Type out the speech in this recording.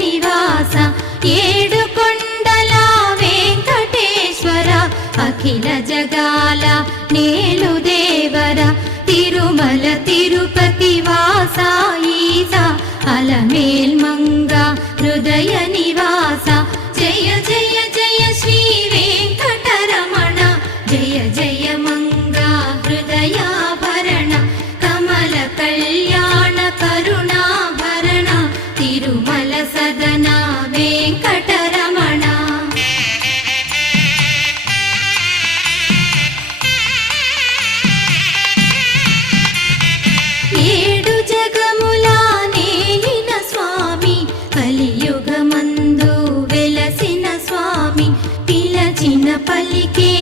నివాస ఏడు కొండల వెంకటేశ్వర అఖిల జగాల నేలు దేవర తిరుమల తిరుపతి వాస ఈస అలమేల్ మంగ హృదయ నివాస జయ జయ జయ శ్రీ వెంకటరమణ జయ జయ మంగ హృదయాభరణ కమల కళ్యాణ కరుణాభరణ తిరుమల సదన వెంకటరమణ ఏడు జగముల నేలిన స్వామి కలియుగమందు వెలసిన స్వామి పిలచిన పలికే